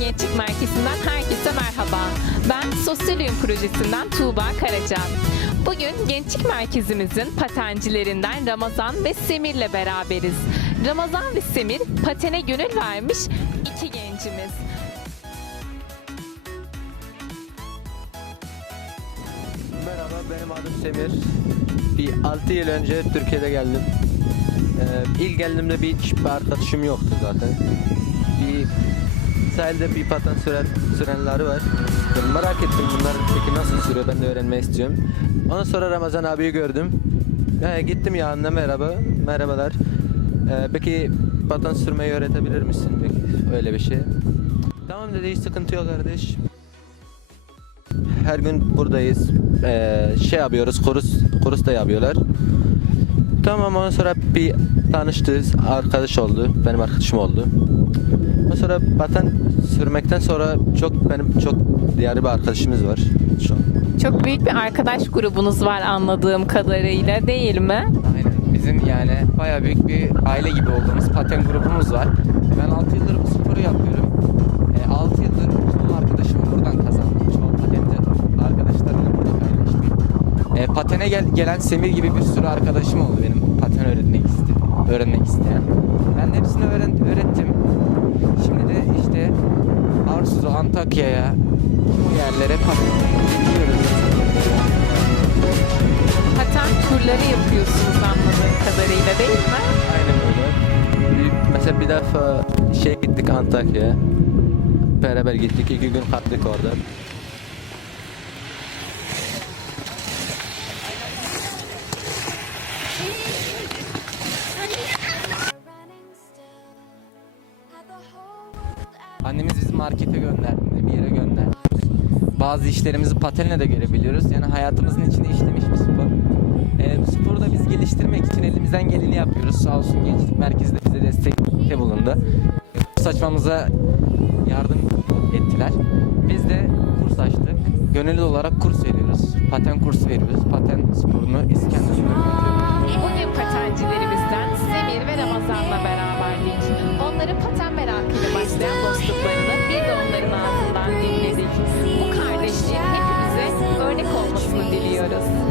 Gençlik Merkezi'nden herkese merhaba. Ben Sosyal Uyum Projesi'nden Tuğba Karacan. Bugün Gençlik Merkezimizin patencilerinden Ramazan ve Semir'le beraberiz. Ramazan ve Semir patene gönül vermiş iki gencimiz. Merhaba benim adım Semir. Bir 6 yıl önce Türkiye'de geldim. Ee, ilk geldiğimde bir hiç bir arkadaşım yoktu zaten. Bir sahilde bir paten süren, sürenleri var. Ben merak ettim bunlar peki nasıl sürüyor ben de öğrenmeyi istiyorum. Ondan sonra Ramazan abiyi gördüm. Ee, gittim yanına merhaba, merhabalar. Ee, peki paten sürmeyi öğretebilir misin? Peki öyle bir şey. Tamam dedi hiç sıkıntı yok kardeş. Her gün buradayız. Ee, şey yapıyoruz, kurs, kurs da yapıyorlar. Tamam ondan sonra bir tanıştık, arkadaş oldu. Benim arkadaşım oldu. Ondan sonra paten sürmekten sonra çok benim çok diğer bir arkadaşımız var şu an. Çok büyük bir arkadaş grubunuz var anladığım kadarıyla değil mi? Aynen. Bizim yani bayağı büyük bir aile gibi olduğumuz paten grubumuz var. Ben 6 yıldır bu sporu yapıyorum. E, 6 yıldır çoğu arkadaşımı buradan kazandım. Çoğu patenci arkadaşlarımla burada paylaştım. E, patene gel- gelen Semir gibi bir sürü arkadaşım oldu benim paten öğrenmek, iste- öğrenmek isteyen. Ben de hepsini öğren- öğrettim. Şimdi de işte Arsu'da, Antakya'ya bu yerlere gidiyoruz. Paten turları yapıyorsunuz anladığım kadarıyla değil mi? Aynen öyle. Mesela bir defa şey gittik Antakya'ya. Beraber gittik, iki gün kaldık orada. Annemiz bizi markete gönderdiğinde bir yere gönderdi. Bazı işlerimizi patenle de görebiliyoruz. Yani hayatımızın içine işlemiş bir spor. Ee, bu sporu da biz geliştirmek için elimizden geleni yapıyoruz. Sağ olsun Gençlik Merkezi de bize destekte bulundu. Kurs açmamıza yardım ettiler. Biz de kurs açtık. Gönüllü olarak kurs veriyoruz. Paten kursu veriyoruz. Paten sporunu İskenderun'a. Bugün patencilerimizden Semir ve Ramazan'la beraberdik. Onları paten merakı ediyoruz.